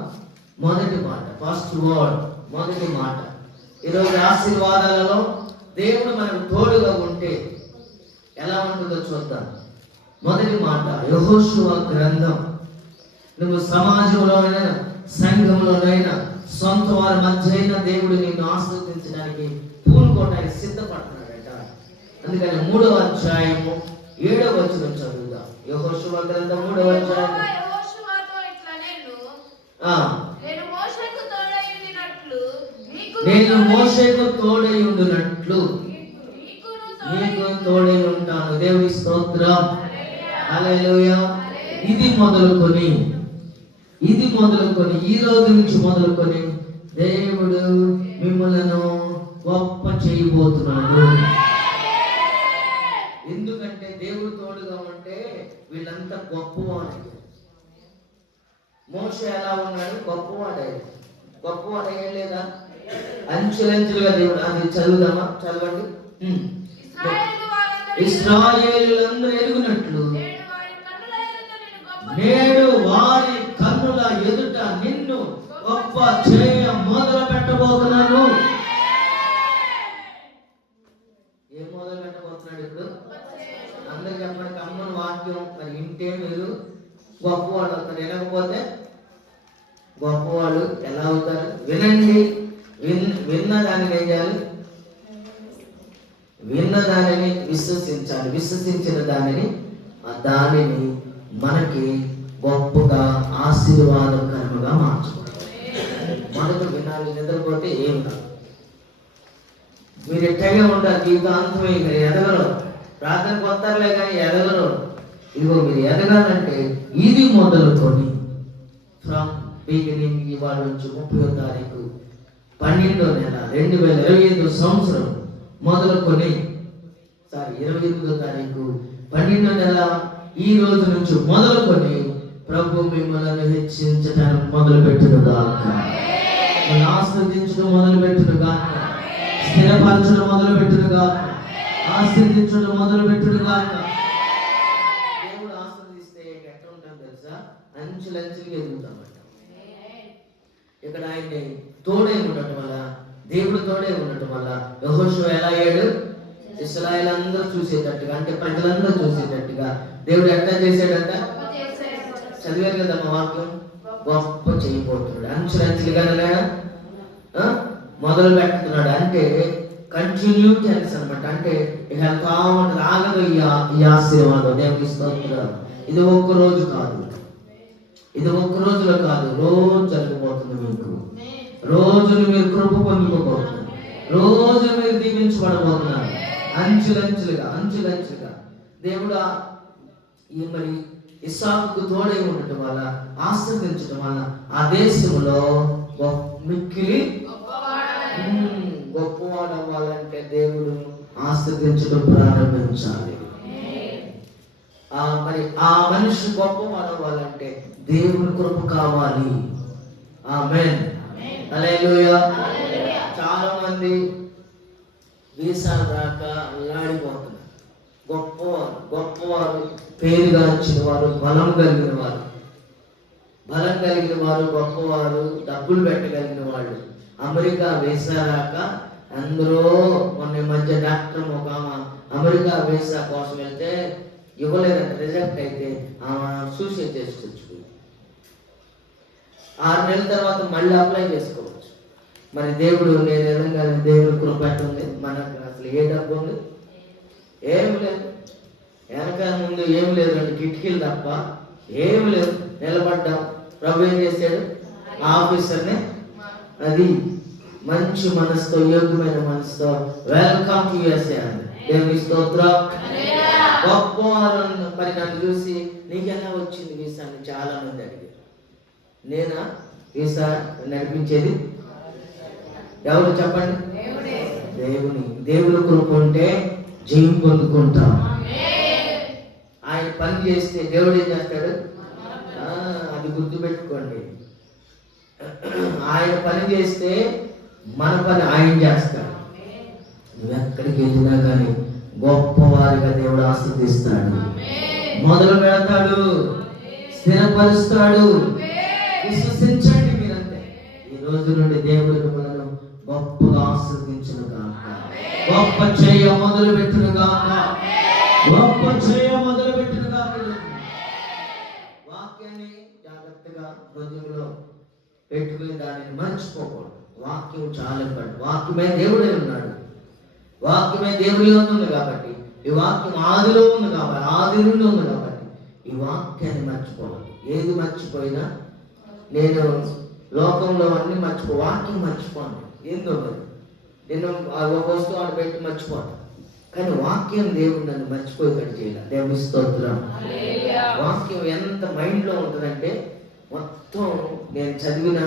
మొదటి మాట, ఫస్ట్ వర్డ్, మొదటి మాట. ఈరోజు ఆశీర్వాదాలలో దేవుడు మనకు తోడుగా ఉంటే ఎలా ఉంటుందో చూద్దాం. మొదటి మాట, యెహోషువ గ్రంథం. నువ్వు సమాజంలోనైనా సంఘంలోనైనా సొంత వారి మధ్య అయినా దేవుడు నిన్ను ఆశీర్వదించడానికి పూనుకోవడానికి సిద్ధపడుతున్నాడట. అందుకని 3వ అధ్యాయము 7వ వచనం చదువుదాం. యెహోషువ గ్రంథం 3వ అధ్యాయం. నేను మోషేకు తోడై ఉండునట్లు నీకు తోడై ఉంటాను. దేవుని స్తోత్రం. హల్లెలూయా. ఇది మొదలుకొని ఈ రోజు నుంచి మొదలుకొని దేవుడు మిమ్మల్ని గొప్ప చేయబోతున్నాడు. ఎందుకంటే దేవుడు తోడుగా ఉంటే వీళ్ళంతా గొప్పవాడు. మోషే ఎలా ఉన్నాడు? గొప్పవాడయ్యే లేదా? అంచెలంచెలుగా దేవుడు. అది చదువుదామా? చదవండి. ఇశ్రాయేలులందరూ ఎరుగునట్లు నేడు వారి కన్నుల ఎదుట నిన్ను గొప్ప చేయ మొదలు పెట్టబోతున్నాను. ఏం మొదలు పెట్టబోతున్నాడు ఇప్పుడు? అందరు చెప్పడానికి అమ్మని వాక్యం మరి వింటే మీరు గొప్పవాళ్ళు అవుతారు. వినకపోతే గొప్పవాళ్ళు ఎలా అవుతారు? వినండి. విన్న దానిని ఏం చేయాలి? విన్న దానిని విశ్వసించాలి. విశ్వసించిన దానిని మనకి గొప్పగా ఆశీర్వాదకరముగా మార్చుకోవాలి. మొదట వినాలి. నిద్రపోతే ఏం కాదు. మీరు ఎట్టగా ఉంటారు జీవితాంతమే. మీరు ఎదగరు. ప్రార్థనకు వస్తారులే కానీ ఎదగరు. ఇదిగో మీరు ఎదగాలంటే ఇది మొదలుకొని ఫ్రమ్ బిగినింగ్ ఇవాళ నుంచి 30వ తారీఖు 12వ నెల 2025 సంవత్సరం మొదలుకొని 29వ తారీఖు 12వ నెల ఈ రోజు నుంచి మొదలుకొని ప్రభు మిమ్మల్ని హెచ్చించడానికి మొదలుపెట్టునుగాక. ఆస్వాదించడం మొదలుపెట్టునుగాక. స్థిరపరచడం మొదలుపెట్టునుగాక. ఆస్వాదించడం మొదలుపెట్టునుగాక. దేవుడు ఆస్వాదిస్తే ఎట్లా ఉంటాం తెలుసా? అంచులంచులుగా ఎదుగుతామంట. ఇక్కడ ఆయన్ని తోడే ఉండటం వల్ల, దేవుడు తోడే ఉండటం వల్ల యెహోషువ ఎలా అయ్యాడు? ఇశ్రాయేలందరూ చూసేటట్టుగా, అంటే ప్రజలందరూ చూసేటట్టుగా దేవుడు ఎట్లా చేశాడంట? చదివారు కదా మా వాక్యం. గొప్ప చేయబోతున్నాడు. అంచులంచులుగా మొదలు పెడుతున్నాడు. అంటే కంటిన్యూ టెన్స్ అనమాట. అంటే ఇక కావాలి ఆగదు ఈ ఆశీర్వాదం. దేవునికి స్తోత్రం. ఇది ఒక్క రోజు కాదు, ఇది ఒక్క రోజులో కాదు, రోజు జరగబోతుంది. మీకు రోజులు మీరు కృప పొందుకోబోతున్నారు. రోజు మీరు దీవించబడబోతున్నారు. అంచులంచులుగా దేవుడు మరి ఇస్సాకుకు తోడై ఉండటం వల్ల, ఆశీర్వదించడం వల్ల ఆ దేశంలో మిక్కిలి గొప్పవాడు అవ్వాలంటే దేవుడు ఆశీర్వదించడం ప్రారంభించాలి. మరి ఆ మనిషి గొప్పవాడు అవ్వాలంటే దేవుని కృప కావాలి. ఆమేన్. హల్లెలూయా. చాలా మంది వీసాలు రాక అల్లాడిపోతున్నారు. గొప్పవారు పేరుగాంచిన వారు, బలం కలిగిన వారు, గొప్పవారు, డబ్బులు పెట్టగలిగిన వాళ్ళు అమెరికా వీసా రాక అందరూ మొన్న మధ్య డాక్టర్ ఒక అమెరికా వీసా కోసం వెళ్తే ఇవ్వలేదంటే రిజెక్ట్ అయితే సూసైడ్ చేసుకొచ్చుకుంది. 6 నెలల తర్వాత మళ్ళీ అప్లై చేసుకోవచ్చు. మరి దేవుడు నేను ఎదంగానే దేవుడు కృప ఉంది. మనకు అసలు ఏ డబ్బు ఉంది? ఏం లేదు. వెనక ముందు ఏం లేదు, అంటే కిటికీలు తప్ప ఏం లేదు. నిలబడ్డాం. ప్రభు ఏం చేశాడు? ఆఫీసర్నే అది మంచి మనసుతో, యోగ్యమైన మనసుతో వెల్కమ్ టు యుఎస్ఏ అని దేవుని స్తోత్రం. గొప్పవారు మరి నన్ను చూసి నీకెలా వచ్చింది వీసా అని చాలా మంది అడిగారు. నేనా వీసా నడిపించేది? ఎవరు చెప్పండి? దేవుని కృప ఉంటే జయం పొందుకుంటాం. ఆయన పని చేస్తే దేవుడు ఏం చేస్తాడు? అది గుర్తుపెట్టుకోండి. ఆయన పని చేస్తే మన పని ఆయన చేస్తాడు. నువ్వు ఎక్కడికి వెళ్ళినా కానీ గొప్పవారిగా దేవుడు ఆశీర్వదిస్తాడు, మొదలు పెడతాడు, స్థిరపరుస్తాడు. విశ్వసించండి మీరంతే. ఈ రోజు నుండి దేవుడు మిమ్మల్ని గొప్పగా ఆశీర్వదించును గాక, గొప్ప చేయ మొదలు పెట్టును గాక, గొప్ప చేయ మొదలు పెట్టును గాక. వాక్యాన్ని జాగ్రత్తగా హృదయంలో పెట్టుకుని దానిని మర్చిపోకూడదు. వాక్యం చాలా ఇంపార్టెంట్. వాక్యమే దేవుడే ఉన్నాడు, వాక్యమే దేవుడిలో ఉంది కాబట్టి, ఈ వాక్యం ఆదిలో ఉంది కాబట్టి, ఆది నుండి ఉంది కాబట్టి ఈ వాక్యాన్ని మర్చిపోవాలి. ఏది మర్చిపోయినా, నేను లోకంలో అన్ని వాక్యం మర్చిపోను. ఏందో నేను ఒక వస్తువు ఆడ పెట్టి మర్చిపోతాను, కానీ వాక్యం దేవుడు నన్ను మర్చిపోయేటట్టు చేయాలి. దేవుని స్తోత్రం. వాక్యం ఎంత మైండ్లో ఉంటుందంటే మొత్తం నేను చదివిన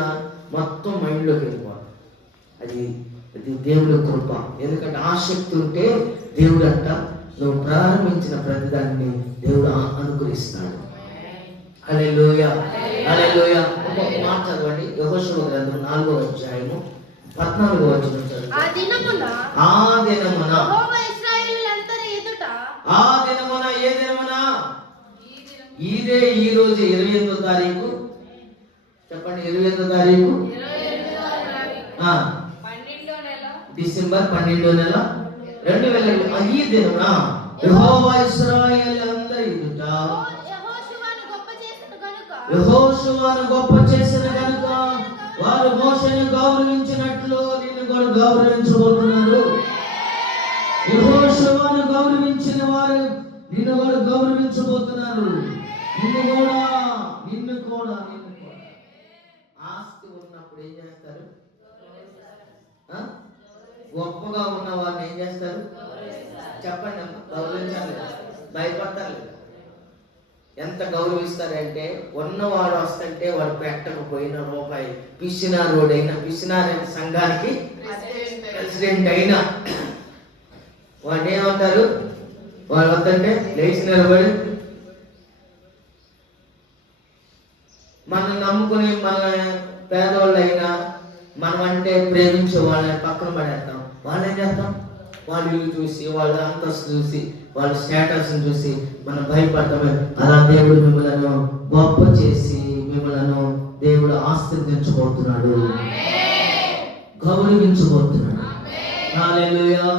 మొత్తం మైండ్లోకి వెళ్ళిపోవాలి. అది దేవుడి కృప. ఎందుకంటే ఆసక్తి ఉంటే దేవుడు అంట నువ్వు ప్రారంభించిన ప్రతిదాన్ని దేవుడు అనుగ్రహిస్తాడు. హల్లెలూయా, హల్లెలూయా. ఒక్కొక్క మాట చదవండి. యెహోషువ గ్రంథం 4వ అధ్యాయము 14వ వచనం చదవండి. ఆ దినమున ఏ దినమున? ఇదే ఈ రోజు 28వ తారీఖు. చెప్పండి, 28వ తారీఖు డిసెంబర్ 12వ నెల 2020. ఈ దినమున యెహోవా ఇశ్రాయేలులందరి ఎదుట యెహోషువను గొప్ప చేసిన కనుక వారు మోషేను గౌరవించినట్లు నిన్ను కూడా గౌరవించబోతున్నారు. యెహోషువను గౌరవించిన వారు నిన్ను కూడా గౌరవించబోతున్నారు. నిన్ను కూడా ఆస్తి ఉన్నప్పుడు ఏం చేస్తారు? గొప్పగా ఉన్న వారిని ఏం చేస్తారు? చెప్పండి అమ్మ. గౌరవించాలి, భయపడతారు. ఎంత గౌరవిస్తారంటే ఉన్నవాడు వస్తుంటే వాడు పెట్టకపోయిన రూపాయి పిసినారోడైనా, పిసినారి సంఘానికి ప్రెసిడెంట్ అయినా వాడు ఏమంటారు? వాడు వస్తుంటే లేచి నిలబడి మనం నమ్ముకుని మన పేదవాళ్ళైనా మనం అంటే ప్రేమించే వాళ్ళని పక్కన పడేస్తాం. వాళ్ళు ఏం చేస్తాం? వాళ్ళు ఇల్లు చూసి, వాళ్ళ అంతస్తు చూసి, వాళ్ళ స్టేటస్ చూసి మనం భయపడతామే. అలా దేవుడు మిమ్మల్ని గొప్ప చేసి మిమ్మల్ని దేవుడు ఆశీర్వదించబోతున్నాడు, గౌరవించబోతున్నాడు. హల్లెలూయా.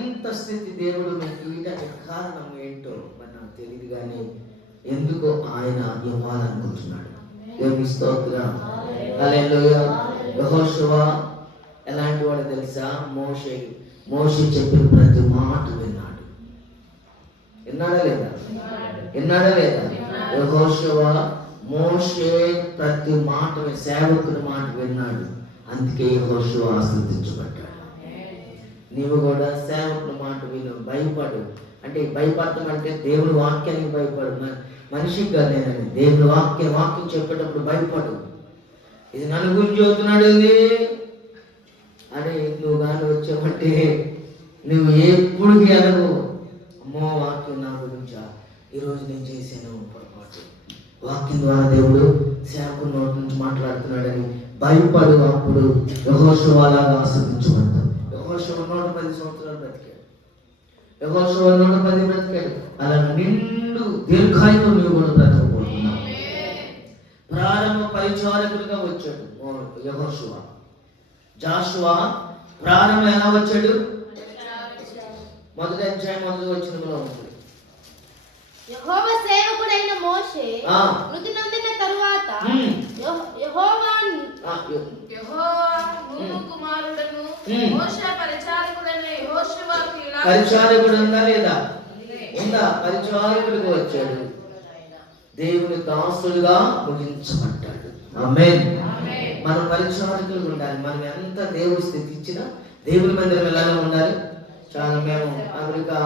ఇంత స్థితి దేవుడు మీకు వీటకి కారణం ఏంటో మరి నాకు తెలియదు, కానీ ఎందుకో ఆయన ఇవ్వాలనుకుంటున్నాడు. దేవుని స్తోత్రం. హల్లెలూయా. యెహోషువ ఎలాంటి వాడు తెలుసా? మోషే చెప్పిన ప్రతి మాట విన్నాడు. విన్నాడా లేదా? యెహోషువ మోషే ప్రతి మాట, సేవకుని మాట విన్నాడు. అందుకే యెహోషువ ఆశీర్వదించబడ్డాడు. నీవు కూడా సేవకుని మాట విను, భయపడు. అంటే భయపడటం అంటే దేవుని వాక్యానికి భయపడు, మనిషికి కాదేనని. దేవుని వాక్యం చెప్పేటప్పుడు భయపడు. ఇది నన్ను గురించి చదువుతున్నాడు అని నువ్వు కానీ వచ్చావంటే నువ్వు ఎప్పుడు ఎదగవు. అమ్మో వాక్యం నా గురించా, ఈరోజు నేను చేశాను పొరపాటు, వాక్యం ద్వారా దేవుడు సేవకుని నోటి నుంచి మాట్లాడుతున్నాడని భయపడు. అప్పుడు యెహోషువ లాగా ఆశీర్వదించబడతాడు. యెహోషువ 110 సంవత్సరాలు బ్రతికాడు. యెహోషువ 110 బ్రతికాడు. అలా నిండు దీర్ఘాయుతో నువ్వు కూడా బ్రతకబోతున్నావు. ప్రారంభ పరిచారకుడిగా వచ్చాడు యెహోషువ. జాషువా ప్రారంభం ఎలా వచ్చాడు? మొదటి అధ్యాయం 1వ వచనంలో ఉంది. యెహోవా సేవకుడైన మోషే మృతి నొందిన తరువాత యెహోవా నూను కుమారుడను మోషే పరిచారకుడైన యెహోషువకు ఇలా పరిచారకుడు ఉందా లేదా? ఉందా? పరిచారకుడిగా వచ్చాడు, దేవుని దాసుడుగా ముగించబడ్డాడు. ఆమేన్. మనం పరిచారకులు ఉండాలి. మనం ఎంత దేవుడి స్థితి ఇచ్చినా దేవుని మందిరం ఎలాగ ఉండాలి. చాలా మేము అమెరికా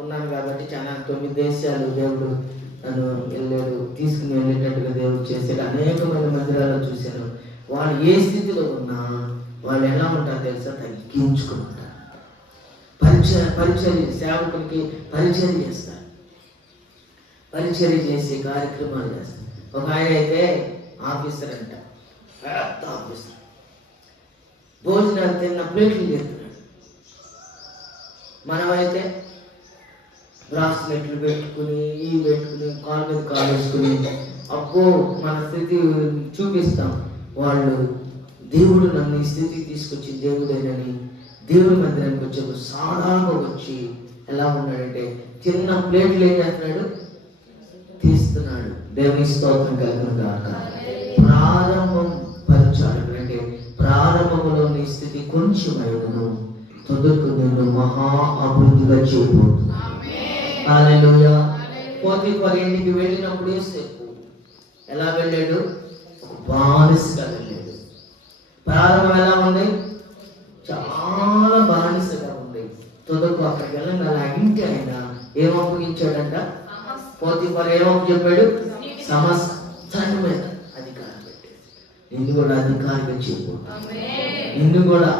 ఉన్నాం కాబట్టి చాలా 9 దేశాలు దేవుడు నన్ను తీసుకుని వెళ్ళేటట్టుగా దేవుడు చేశాడు. అనేకమైన మందిరాల్లో చూశాను. వాళ్ళు ఏ స్థితిలో ఉన్నా వాళ్ళు ఎలా ఉంటారో తెలుసా, తగ్గించుకుని ఉంటారు. పరిచర్య సేవకునికి పరిచర్య చేస్తారు, పరిచర్య చేసే కార్యక్రమాలు చేస్తారు. ఒక ఆయన అయితే ఆఫీసర్ అంట, పెద్ద ఆఫీసర్, భోజనాలు తిన్న ప్లేట్లు చేస్తున్నాడు. మనమైతే బ్రాస్లెట్లు పెట్టుకుని పెట్టుకుని కాలు మీద కాలు వేసుకుని అబ్బో మన స్థితి చూపిస్తాం. వాళ్ళు దేవుడు నన్ను ఈ స్థితికి తీసుకొచ్చి దేవుడేనని దేవుడి మందిరానికి వచ్చేప్పుడు సాధారణంగా వచ్చి ఎలా ఉన్నాడంటే చిన్న ప్లేట్లు ఏం చేస్తున్నాడు, తీస్తున్నాడు. దేవుని స్తోత్రం కలుగును గాక. ప్రారంభం పరిచారకుడు అంటే ప్రారంభంలో నీ స్థితి కొంచెమైనను తొదకు నిన్ను మహా అభివృద్ధిగా చేయబోతున్నా. హల్లెలూయా. పోతీఫరు ఇంటికి వెళ్ళినప్పుడు యోసేపు ఎలా వెళ్ళాడు, ఒక బానిసగా వెళ్ళాడు. ప్రారంభం ఎలా ఉంది, చాలా బానిసగా ఉంది. తొదకు అక్కడికి వెళ్ళిన అలా ఇంటి ఆయన ఏం అప్పగించాడంట, పోతీఫరు ఏమప్పు చెప్పాడు, సమస్తాన్ని మీద అధికారం పెట్టాడు. నిన్ను కూడా అధికారిగా చేయబోతున్నా, నిన్ను కూడా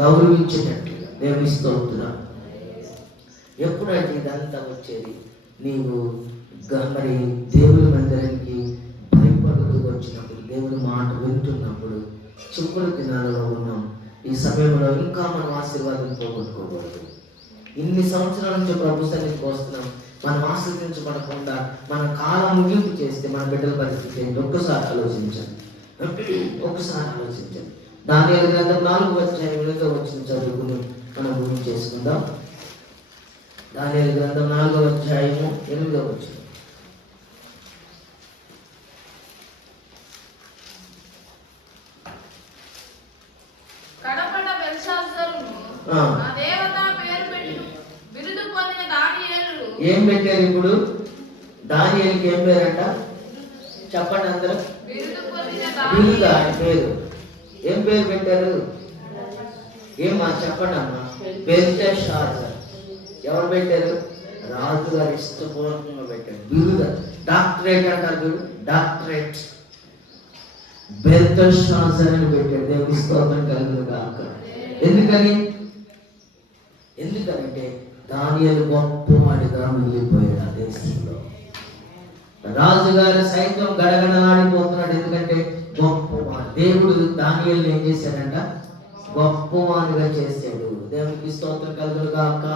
గౌరవించేటట్లుగా. దేవుని స్తోత్రం. ఎప్పుడంటే ఇదంతా వచ్చేది, నీవు మరి దేవుని మందిరానికి భయపడుతూ వచ్చినప్పుడు, దేవుని మాట వింటున్నప్పుడు, చివరి దినాలలో ఉన్నాం. ఈ సమయంలో ఇంకా మనం ఆశీర్వాదం పోగొట్టుకోకూడదు. ఇన్ని సంవత్సరాల నుంచి ప్రభు సన్నిధికి వస్తున్నాం. మనం ఆశ్రయించబడకుండా మన కాలం ముగింపు చేస్తే మన బిడ్డల పరిస్థితి ఏంటి ఒక్కసారి ఆలోచించండి. దానియేలు గ్రంథం 4వ అధ్యాయం 8వ వచనం చదువుకుని మనం గురించి చేసుకుందాం. దానియేలు గ్రంథం 4వ అధ్యాయము 8వ వచనం. ఏం పెట్టారు ఇప్పుడు దానియేలుకి? ఏం పేరంట చెప్పండి అందరూ. బిరుదు ఆయన పేరు. ఏం పేరు పెట్టారు? ఏమా చెప్పండి అమ్మా. బెల్తెషాజర్. ఎవరు పెట్టారు? రాజు గారు ఇష్టపూర్వకంగా పెట్టారు. బిరుదు, డాక్టరేట్ అంటారు. డాక్టరేట్ బెల్తెషాజర్ అని పెట్టాడు. దేవుని స్తోత్రం కలుగును గాక. ఎందుకనంటే దానియేలు గొప్పవాడిగా మిగిలిపోయాడు ఆ దేశంలో. రాజుగారు సైతం గడగడలాడిపోతున్నాడు. ఎందుకంటే గొప్పవాడు. దేవుడు దానియేలుని ఏం చేశాడంట, గొప్పవాడిగా చేశాడు. దేవునికి స్తోత్రం కలుగును గాక.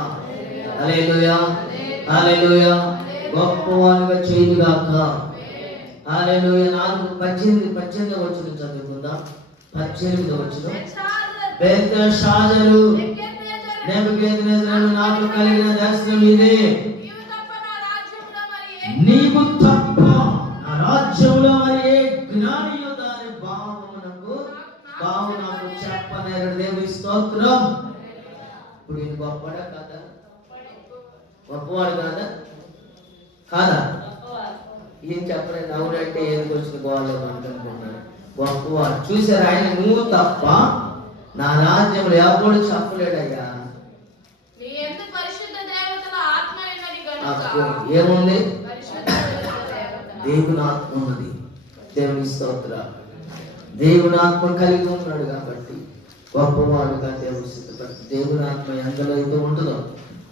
హల్లెలూయా, హల్లెలూయా. గొప్పవాడిగా చేయను గాక. హల్లెలూయా. 18వ వచనం చదువుకుందాం. 18వ వచనం. బెల్తెషాజరు, నెబుకద్నెజరు నాకు కలిగిన దర్శనం ఇదే, నీకు తప్ప నా రాజ్యంలో మరి ఏ జ్ఞానియు దాని భావము నాకు చెప్పనేరడు. దేవుని స్తోత్రం. ఇప్పుడు ఇది గొప్పవాడా కాదా? గొప్పవాడు కాదా? ఏం చెప్పలేదు. అవునంటే ఏది వచ్చిన గోవాలో అనుకుంటున్నాను. గొప్పవాడు. చూసారు ఆయన, నువ్వు తప్ప నా రాజ్యంలో ఎవడు చెప్పలేడయ్యా. ఏముంది? దేవుని ఆత్మ ఉన్నది. దేవుని స్తోత్ర. దేవుని ఆత్మ కలిగి ఉన్నాడు కాబట్టి గొప్పవాడుగా దేవుడు సిద్ధపడి, దేవుని ఆత్మ ఎంతలో అయితే ఉంటుందో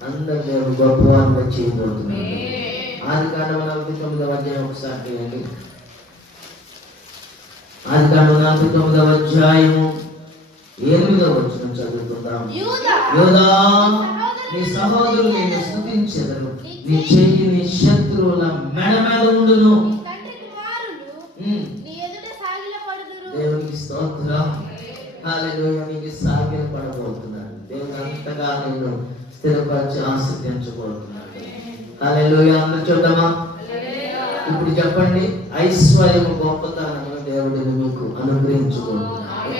అందరు దేవుడు గొప్పవాడుగా చేయబోతున్నాడు. ఆదికాండం 49వ అధ్యాయం ఒకసారి చేయండి. ఆదికాండం 49వ అధ్యాయము 8వ వచనం చదువుకుందాం. యోదా, నీ సహోదరులు నిన్ను స్తుతించెదరు, నీ చెయ్యి నీ శత్రువుల మెడ మీద ఉండును. దేవునికి స్తోత్రం. హల్లెలూయా. నీకు సాగిలపడబోతున్నాడు. దేవుడు అంతగా నిన్ను స్థిరపరిచి ఆశీర్వదించబోతున్నాడు. హల్లెలూయా. అందరూ చూద్దామా? ఇప్పుడు చెప్పండి, ఐశ్వర్యము గొప్పతనము దేవుడిని మీకు అనుగ్రహించబోతున్నాడు.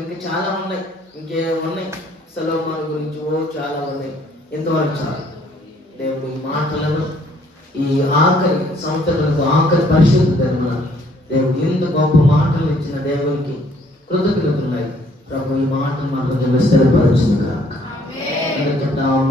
ఇంకా చాలా ఉన్నాయి, ఇంకేమున్నాయి. సొలొమోను గురించి చాలా ఉన్నాయి. ఇంతవరకు చాలు. దేవుడు ఈ మాటలను ఈ ఆఖరి సంవత్సరాలకు ఆఖరి పరిశుద్ధ ధర్మ దేవుడు ఇంత గొప్ప మాటలు ఇచ్చిన దేవునికి కృతజ్ఞతలు ఉన్నాయి. ప్రభు ఈ మాటలు మన హృదయంలో స్థిరపరచును గాక. చెప్తాం.